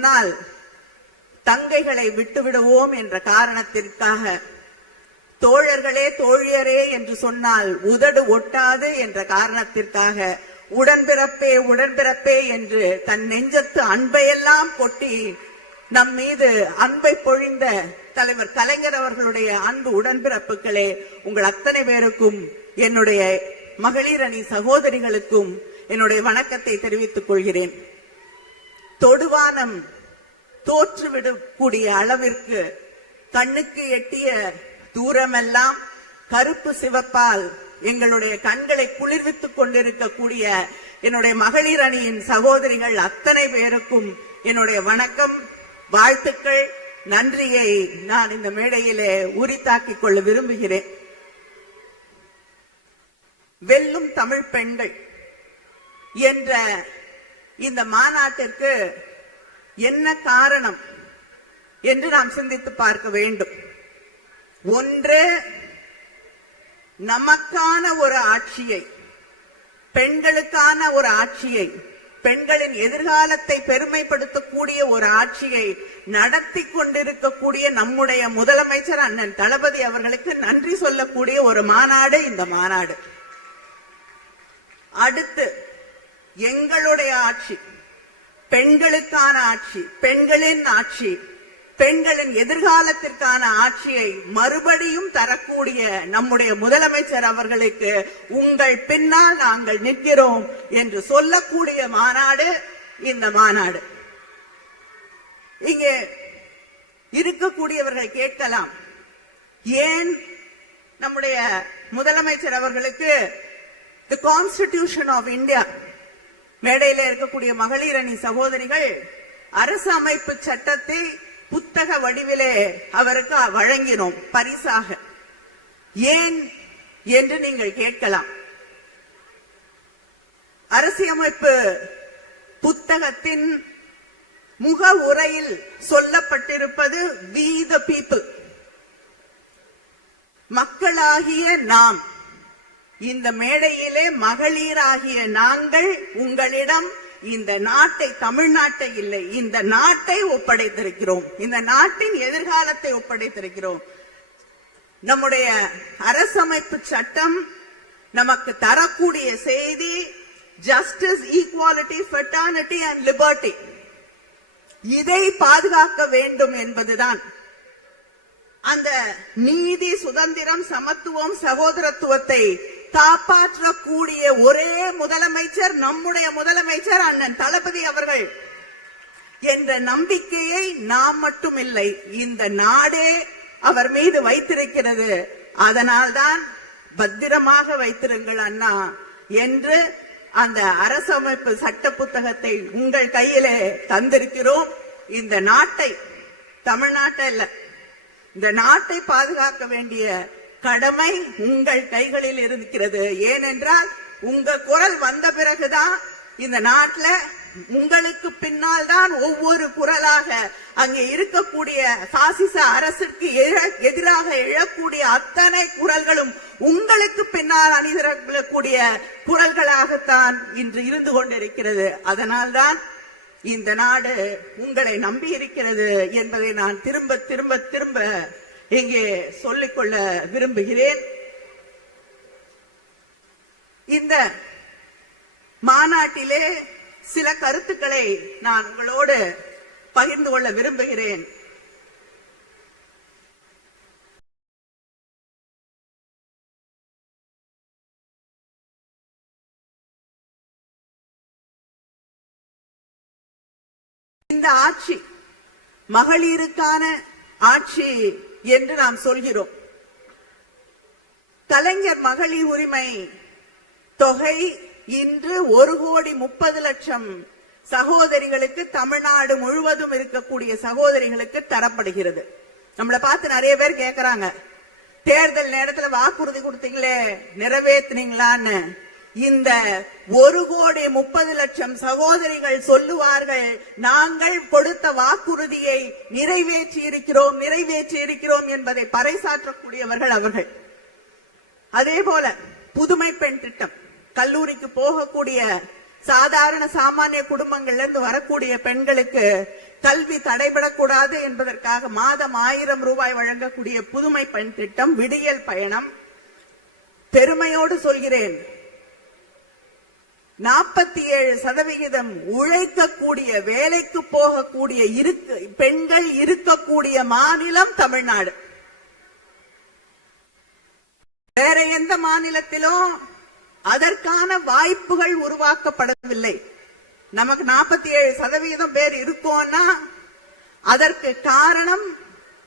சொன்னால் தங்கைகளை விட்டுவிடுவோம் என்ற காரணத்திற்காக, தோழர்களே தோழியரே என்று சொன்னால் உதடு ஒட்டாது என்ற காரணத்திற்காக, உடன்பிறப்பே உடன்பிறப்பே என்று தன் நெஞ்சத்து அன்பையெல்லாம் கொட்டி நம் மீது அன்பை பொழிந்த தலைவர் கலைஞர் அவர்களுடைய அன்பு உடன்பிறப்புகளே, உங்கள் அத்தனை பேருக்கும், என்னுடைய மகளிர் அணி சகோதரிகளுக்கும் என்னுடைய வணக்கத்தை தெரிவித்துக் கொள்கிறேன். தொடுவானம் தோற்றுவிடக்கூடிய அளவிற்கு கண்ணுக்கு எட்டிய தூரமெல்லாம் கருப்பு சிவப்பால் எங்களுடைய கண்களை குளிர்வித்துக் கொண்டிருக்கக்கூடிய என்னுடைய மகளிர் அணியின் சகோதரிகள் அத்தனை பேருக்கும் என்னுடைய வணக்கம், வாழ்த்துக்கள், நன்றியை நான் இந்த மேடையிலே உரித்தாக்கிக் கொள்ள விரும்புகிறேன். வெல்லும் தமிழ் பெண்கள் என்ற இந்த மாநாட்டிற்கு என்ன காரணம் என்று நாம் சிந்தித்து பார்க்க வேண்டும். ஒன்று, நமக்கான ஒரு ஆட்சியை, பெண்களுக்கான ஒரு ஆட்சியை, பெண்களின் எதிர்காலத்தை பெருமைப்படுத்தக்கூடிய ஒரு ஆட்சியை நடத்தி கொண்டிருக்கக்கூடிய நம்முடைய முதலமைச்சர் அண்ணன் தளபதி அவர்களுக்கு நன்றி சொல்லக்கூடிய ஒரு மாநாடு இந்த மாநாடு. அடுத்து, எங்களுடைய ஆட்சி, பெண்களுக்கான ஆட்சி, பெண்களின் ஆட்சி, பெண்களின் எதிர்காலத்திற்கான ஆட்சியை மறுபடியும் தரக்கூடிய நம்முடைய முதலமைச்சர் அவர்களுக்கு உங்கள் பின்னால் நாங்கள் நிற்கிறோம் என்று சொல்லக்கூடிய மாநாடு இந்த மாநாடு. இங்கே இருக்கக்கூடியவர்கள் கேட்கலாம், ஏன் நம்முடைய முதலமைச்சர் அவர்களுக்கு தி கான்ஸ்டிடியூஷன் ஆஃப் இந்தியா, மேடையில இருக்கக்கூடிய மகளிர் அணி சகோதரிகள் அரசு அமைப்பு சட்டத்தை புத்தக வடிவிலே அவருக்கு வழங்கினோம் பரிசாக, ஏன் என்று நீங்கள் கேட்கலாம். அரசியலமைப்பு புத்தகத்தின் முக உரையில் சொல்லப்பட்டிருப்பது we the people, மக்களாகிய நாம். இந்த மேடையிலே மகளிராகிய நாங்கள் உங்களிடம் இந்த நாட்டை, தமிழ்நாட்டை இல்லை, இந்த நாட்டை ஒப்படைத்திருக்கிறோம், இந்த நாட்டின் எதிர்காலத்தை ஒப்படைத்திருக்கிறோம். நம்முடைய அரசமைப்பு சட்டம் நமக்கு தரக்கூடிய செய்தி justice, equality, fraternity and liberty. இதை பாதுகாக்க வேண்டும் என்பதுதான். அந்த நீதி, சுதந்திரம், சமத்துவம், சகோதரத்துவத்தை காப்பாற்றக்கூடிய ஒரே முதலமைச்சர் நம்முடைய முதலமைச்சர் அண்ணன் தளபதி அவர்கள் என்ற நம்பிக்கையை நாம் மட்டும் இல்லை, இந்த நாடே அவர் மீது வைத்திருக்கிறது. அதனால்தான் பத்திரமாக வைத்திருங்கள் அண்ணா என்று அந்த அரசமைப்பு சட்ட புத்தகத்தை உங்கள் கையிலே தந்திருக்கிறோம். இந்த நாட்டை, தமிழ்நாட்டை இல்ல, இந்த நாட்டை பாதுகாக்க வேண்டிய கடமை உங்கள் கைகளில் இருக்கிறது. ஏனென்றால் உங்க குரல் வந்த பிறகுதான் இந்த நாட்டில் உங்களுக்கு பின்னால் தான் ஒவ்வொரு குரலாக அங்கே இருக்கக்கூடிய பாசிச அரசுக்கு எதிராக எழக்கூடிய அத்தனை குரல்களும் உங்களுக்கு பின்னால் அணிதிரக்கூடிய குரல்களாகத்தான் இன்று இருந்து கொண்டிருக்கிறது. அதனால்தான் இந்த நாடு உங்களை நம்பி இருக்கிறது என்பதை நான் திரும்ப திரும்ப திரும்ப இங்கே சொல்லிக்கொள்ள விரும்புகிறேன். இந்த மாநாட்டிலே சில கருத்துக்களை நான் உங்களோடு பகிர்ந்து கொள்ள விரும்புகிறேன். இந்த ஆட்சி மகளிருக்கான ஆட்சி என்று நாம் சொல்கிறோம். கலைஞர் மகளிர் உரிமை தொகை இன்று 1,30,00,000 சகோதரிகளுக்கு, தமிழ்நாடு முழுவதும் இருக்கக்கூடிய சகோதரிகளுக்கு தரப்படுகிறது. நம்மளை பார்த்து நிறைய பேர் கேட்கறாங்க, தேர்தல் நேரத்தில் வாக்குறுதி கொடுத்தீங்களே நிறைவேற்றினீங்களான்னு. இந்த 1,30,00,000 சகோதரிகள் சொல்லுவார்கள், நாங்கள் கொடுத்த வாக்குறுதியை நிறைவேற்றி இருக்கிறோம் என்பதை பறைசாற்றக்கூடியவர்கள் அவர்கள். அதே போல புதுமை பெண் திட்டம், கல்லூரிக்கு போகக்கூடிய சாதாரண சாமானிய குடும்பங்கள்ல இருந்து வரக்கூடிய பெண்களுக்கு கல்வி தடைபடக்கூடாது என்பதற்காக மாதம் 1000 ரூபாய் வழங்கக்கூடிய புதுமை பெண் திட்டம், விடியல் பயணம். பெருமையோடு சொல்கிறேன், 47% உழைக்கக்கூடிய, வேலைக்கு போகக்கூடிய பெண்கள் இருக்கக்கூடிய மாநிலம் தமிழ்நாடு. வேற எந்த மாநிலத்திலும் அதற்கான வாய்ப்புகள் உருவாக்கப்படவில்லை. நமக்கு 47% பேர் இருக்கோம்னா அதற்கு காரணம்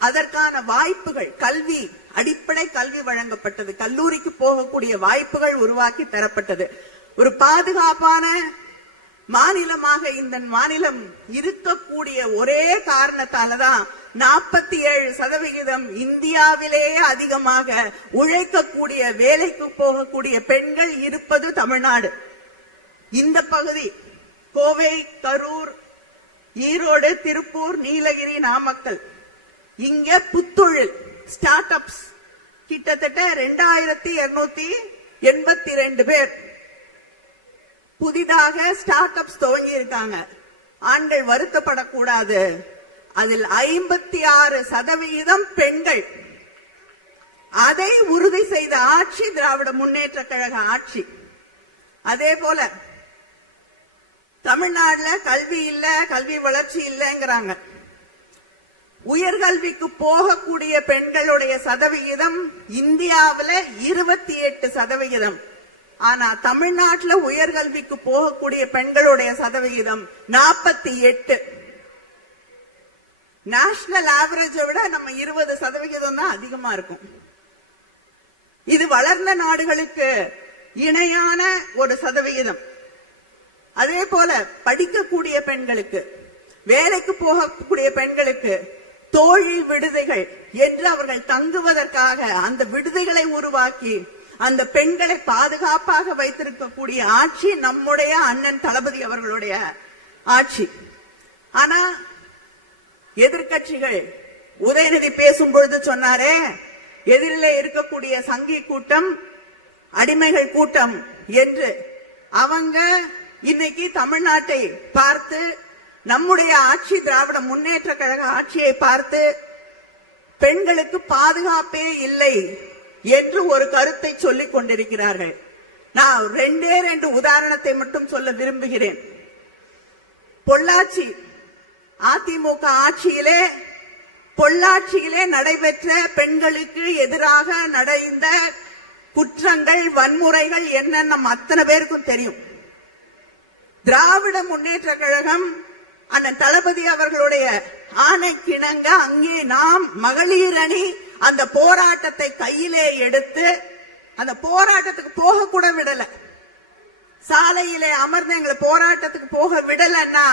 அதற்கான வாய்ப்புகள், கல்வி, அடிப்படை கல்வி வழங்கப்பட்டது, கல்லூரிக்கு போகக்கூடிய வாய்ப்புகள் உருவாக்கி தரப்பட்டது. ஒரு பாதுகாப்பான மாநிலமாக இந்த மாநிலம் இருக்கக்கூடிய ஒரே காரணத்தாலதான் 47% இந்தியாவிலேயே அதிகமாக உழைக்கக்கூடிய, வேலைக்கு போகக்கூடிய பெண்கள் இருப்பது தமிழ்நாடு. இந்த பகுதி கோவை, கரூர், ஈரோடு, திருப்பூர், நீலகிரி, நாமக்கல், இங்க புத்தொழில் ஸ்டார்ட் அப்ஸ் கிட்டத்தட்ட 2282 பேர் புதிதாக ஸ்டார்ட் அப்ஸ் துவங்கி இருக்காங்க. ஆண்கள் வருத்தப்படக்கூடாது. அதில் 56% பெண்கள். அதை உறுதி செய்த ஆட்சி திராவிட முன்னேற்ற கழக ஆட்சி. அதே போல தமிழ்நாடுல கல்வி இல்ல, கல்வி வளர்ச்சி இல்லைங்கிறாங்க. உயர்கல்விக்கு போகக்கூடிய பெண்களுடைய சதவிகிதம் இந்தியாவில் 28%. ஆனா தமிழ்நாட்டில் உயர்கல்விக்கு போகக்கூடிய பெண்களுடைய சதவிகிதம் 48. நேஷனல் ஆவரேஜை விட நம்ம 20% தான் அதிகமா இருக்கும். இது வளர்ந்த நாடுகளுக்கு இணையான ஒரு சதவிகிதம். அதே போல படிக்கக்கூடிய பெண்களுக்கு, வேலைக்கு போகக்கூடிய பெண்களுக்கு தொழில் விடுதிகள் என்று அவர்கள் தங்குவதற்காக அந்த விடுதிகளை உருவாக்கி அந்த பெண்களை பாதுகாப்பாக வைத்திருக்கக்கூடிய ஆட்சி நம்முடைய அண்ணன் தளபதி அவர்களுடைய ஆட்சி. ஆனா எதிர்கட்சிகள், உதயநிதி பேசும் பொழுது சொன்னாரே, எதிரிலே இருக்கக்கூடிய சங்கி கூட்டம், அடிமைகள் கூட்டம் என்று. அவங்க இன்னைக்கு தமிழ்நாட்டை பார்த்து, நம்முடைய ஆட்சி திராவிட முன்னேற்ற கழக ஆட்சியை பார்த்து பெண்களுக்கு பாதுகாப்பே இல்லை என்று ஒரு கருத்தை சொல்லிக் கொண்டிருக்கிறார்கள். நான் 2 உதாரணத்தை மட்டும் சொல்ல விரும்புகிறேன். பொள்ளாச்சி அதிமுக ஆட்சியிலே, பொள்ளாச்சியிலே நடைபெற்ற பெண்களுக்கு எதிராக நடந்த குற்றங்கள், வன்முறைகள் என்னன்னு நம்ம அத்தனை பேருக்கும் தெரியும். திராவிட முன்னேற்ற கழகம் அண்ணன் தளபதி அவர்களுடைய ஆணைக்கிணங்க அங்கே நாம் மகளிர் அணி அந்த போராட்டத்தை கையிலே எடுத்து அந்த போராட்டத்துக்கு போக கூட விடல. சாலையிலே அமர்ந்து எங்களை போராட்டத்துக்கு போக விடலன்னா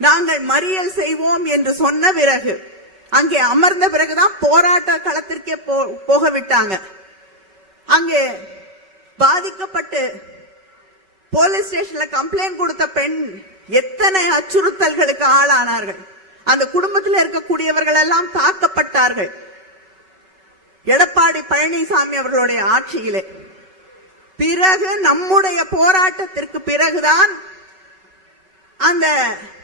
நாங்கள் மறியல் செய்வோம் என்று சொன்ன பிறகு, அங்கே அமர்ந்த பிறகுதான் போராட்ட களத்திற்கே போக விட்டாங்க. அங்கே பாதிக்கப்பட்டு போலீஸ் ஸ்டேஷன்ல கம்ப்ளைண்ட் கொடுத்த பெண் எத்தனை அச்சுறுத்தல்களுக்கு ஆளானார்கள். அந்த குடும்பத்தில் இருக்கக்கூடியவர்கள் எல்லாம் தாக்கப்பட்டார்கள். எடப்பாடி பழனிசாமி அவர்களுடைய ஆட்சியிலே பிறகு, நம்முடைய போராட்டத்திற்கு பிறகுதான் அந்த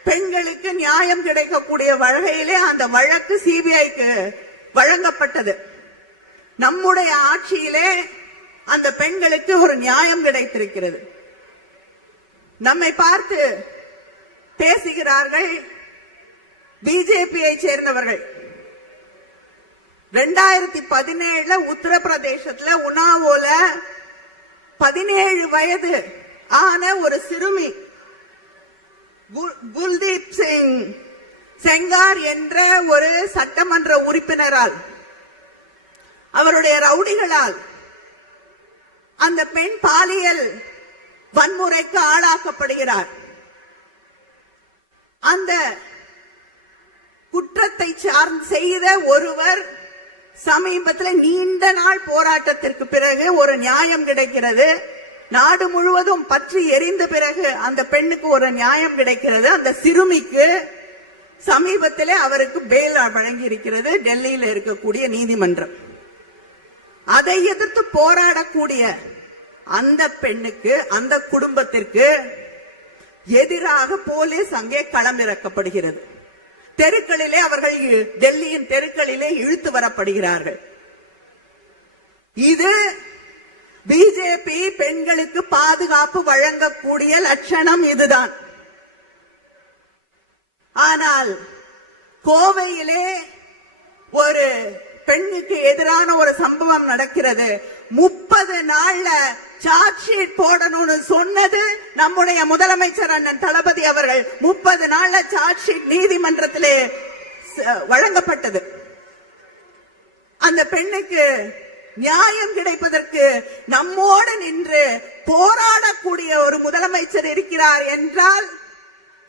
பெண்களுக்கு நியாயம் கிடைக்கக்கூடிய வகையிலே அந்த வழக்கு சிபிஐக்கு வழங்கப்பட்டது. நம்முடைய ஆட்சியிலே அந்த பெண்களுக்கு ஒரு நியாயம் கிடைத்திருக்கிறது. நம்மை பார்த்து பேசுகிறார்கள் பிஜேபியை சேர்ந்தவர்கள். 2017 உத்தரப்பிரதேசத்துல உன்னாவோல 17 வயது ஆன ஒரு சிறுமி குல்தீப் சிங் செங்கார் என்ற ஒரு சட்டமன்ற உறுப்பினரால், அவருடைய ரவுடிகளால் அந்த பெண் பாலியல் வன்முறைக்கு ஆளாக்கப்படுகிறார். அந்த குற்றத்தை செய்த ஒருவர் சமீபத்தில் நீண்ட நாள் போராட்டத்திற்கு பிறகு ஒரு நியாயம் கிடைக்கிறது. நாடு முழுவதும் பற்றி எரிந்த பிறகு அந்த பெண்ணுக்கு ஒரு நியாயம் கிடைக்கிறது. அந்த சிறுமிக்கு சமீபத்திலே அவருக்கு பெயில் வழங்கி இருக்கிறது டெல்லியில் இருக்கக்கூடிய நீதிமன்றம். அதை எதிர்த்து போராடக்கூடிய அந்த பெண்ணுக்கு, அந்த குடும்பத்திற்கு எதிராக போலீஸ் அங்கே களமிறக்கப்படுகிறது. தெருக்களிலே அவர்கள் டெல்லியின் தெருக்களிலே இழுத்து வரப்படுகிறார்கள். இது பிஜேபி பெண்களுக்கு பாதுகாப்பு வழங்கக்கூடிய லட்சணம் இதுதான். ஆனால் கோவையிலே ஒரு பெண்ணுக்கு எதிரான ஒரு சம்பவம் நடக்கிறது. 30 நாள்ல சார்ஜ் ஷீட் போடணும்னு சொன்னது நம்முடைய முதலமைச்சர் அண்ணன் தளபதி அவர்கள். 30 நாள்ல சார்ஜ் ஷீட் நீதிமன்றத்திலே வழங்கப்பட்டது. அந்த பெண்ணுக்கு நியாயம் கிடைப்பதற்கு நம்மோடு நின்று போராடக்கூடிய ஒரு முதலமைச்சர் இருக்கிறார் என்றால்,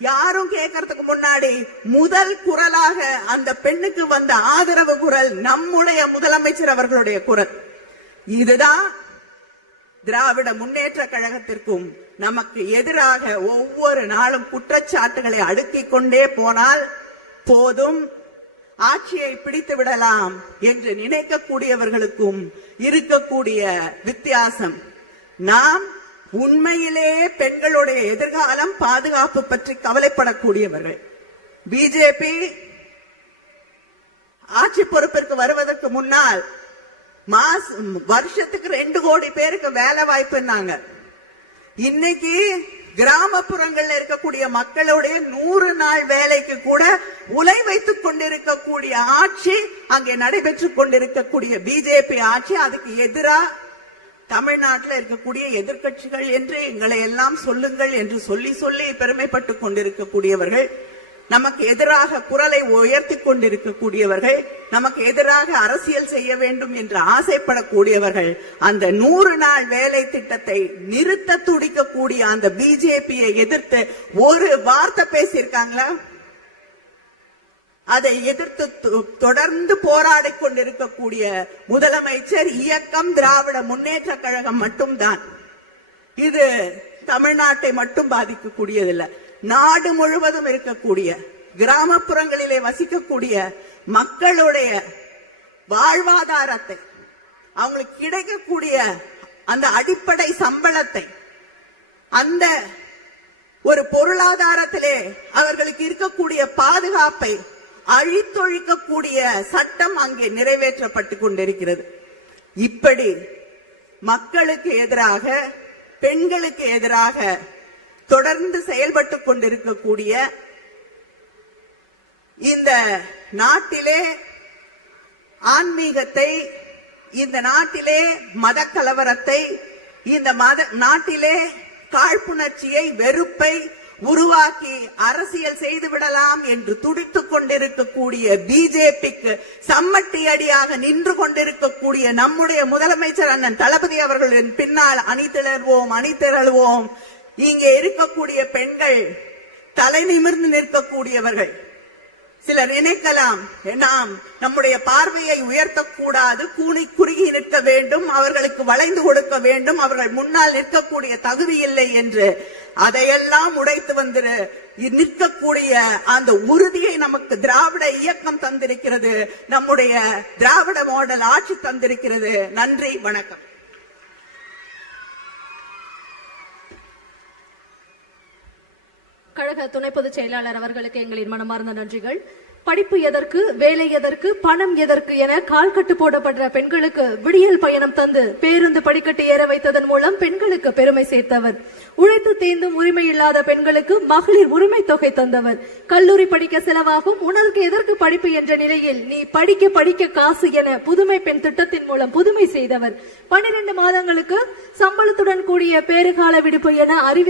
யாரும் கேட்கறதுக்கு முன்னாடி முதல் குரலாக அந்த பெண்ணுக்கு வந்த ஆதரவு குரல் நம்முடைய முதலமைச்சர் அவர்களுடைய குரல். இதுதான் திராவிட முன்னேற்ற கழகத்திற்கும் நமக்கு எதிராக ஒவ்வொரு நாளும் குற்றச்சாட்டுகளை அடுக்கிக் கொண்டே போனால் போதும், ஆட்சியை பிடித்து விடலாம் என்று நினைக்கக்கூடியவர்களுக்கும் இருக்கக்கூடிய வித்தியாசம். நாம் உண்மையிலேயே பெண்களுடைய எதிர்காலம் பாதுகாப்பு பற்றி கவலைப்படக்கூடியவர்கள். பிஜேபி ஆட்சி பொறுப்பிற்கு வருவதற்கு முன்னால் வருஷத்துக்கு 2 கோடி பேருக்கு வேலை வாய்ப்புன்னாங்க. இன்னைக்கு கிராமப்புறங்கள்ல இருக்கக்கூடிய மக்களுடைய 100 நாள் வேலைக்கு கூட உலை வைத்துக் கொண்டிருக்கக்கூடிய ஆட்சி அங்கே நடைபெற்றுக் கொண்டிருக்கக்கூடிய பிஜேபி ஆட்சி. அதுக்கு எதிராக தமிழ்நாட்டில் இருக்கக்கூடிய எதிர்க்கட்சிகள் என்று எங்களை எல்லாம் சொல்லுங்கள் என்று சொல்லி சொல்லி பெருமைப்பட்டுக் கொண்டிருக்கக்கூடியவர்கள், நமக்கு எதிராக குரலை உயர்த்தி கொண்டிருக்கக்கூடியவர்கள், நமக்கு எதிராக அரசியல் செய்ய வேண்டும் என்று ஆசைப்படக்கூடியவர்கள், அந்த 100 நாள் வேலை திட்டத்தை நிறுத்த துடிக்கக்கூடிய அந்த பிஜேபியை எதிர்த்து ஒரு வார்த்தை பேசியிருக்காங்களா? அதை எதிர்த்து தொடர்ந்து போராடி கொண்டிருக்கக்கூடிய முதலமைச்சர் இயக்கம் திராவிட முன்னேற்ற கழகம் மட்டும்தான். இது தமிழ்நாட்டை மட்டும் பாதிக்கக்கூடியதில்லை, நாடு முழுவதும் இருக்கக்கூடிய கிராமப்புறங்களிலே வசிக்கக்கூடிய மக்களுடைய வாழ்வாதாரத்தை, அவங்களுக்கு கிடைக்கக்கூடிய அந்த அடிப்படை சம்பளத்தை, அந்த ஒரு பொருளாதாரத்திலே அவர்களுக்கு இருக்கக்கூடிய பாதுகாப்பை அழித்தொழிக்கக்கூடிய சட்டம் அங்கே நிறைவேற்றப்பட்டுக் கொண்டிருக்கிறது. இப்படி மக்களுக்கு எதிராக, பெண்களுக்கு எதிராக தொடர்ந்து செயல்பட்டுக் கொண்டிருக்கக்கூடிய இந்த நாட்டிலே ஆன்மீகத்தை, இந்த நாட்டிலே மத கலவரத்தை, இந்த நாட்டிலே காழ்ப்புணர்ச்சியை, வெறுப்பை உருவாக்கி அரசியல் செய்து விடலாம் என்று துடித்துக் கொண்டிருக்கக்கூடிய பிஜேபிக்கு சம்மட்டி அடியாக நின்று கொண்டிருக்கக்கூடிய நம்முடைய முதலமைச்சர் அண்ணன் தளபதி அவர்களின் பின்னால் அணிதிரள்வோம். இங்கே இருக்கக்கூடிய பெண்கள் தலை நிமிர்ந்து நிற்கக்கூடியவர்கள். சிலர் நினைக்கலாம், நாம் நம்முடைய பார்வையை உயர்த்தக்கூடாது, கூனி குறுகி நிற்க வேண்டும், அவர்களுக்கு வளைந்து கொடுக்க வேண்டும், அவர்கள் முன்னால் நிற்கக்கூடிய தகுதி இல்லை என்று. அதையெல்லாம் உடைத்து வந்து நிற்கக்கூடிய அந்த உறுதியை நமக்கு திராவிட இயக்கம் தந்திருக்கிறது, நம்முடைய திராவிட மாடல் ஆட்சி தந்திருக்கிறது. நன்றி, வணக்கம். கழக துணை பொதுச் செயலாளர் அவர்களுக்கு எங்களின் மனமார்ந்த நன்றிகள். படிப்பு எதற்கு, வேலை எதற்கு, பணம் எதற்கு என கால் கட்டு போடப்பட்ட பெண்களுக்கு விடியல் பயணம் தந்து பேருந்து படிக்கட்டு ஏற வைத்ததன் மூலம் பெண்களுக்கு பெருமை சேர்த்தவர். உழைத்து தேர்ந்தும் உரிமை இல்லாத பெண்களுக்கு மகளிர் உரிமை தொகை தந்தவர். கல்லூரி படிக்க செலவாகும், உனக்கு எதற்கு படிப்பு என்ற நிலையில் நீ படிக்க படிக்க காசு என புதுமை பெண் திட்டத்தின் மூலம் புதுமை செய்தவர். 12 மாதங்களுக்கு சம்பளத்துடன் கூடிய பேறுகால விடுப்பு என அறிவித்து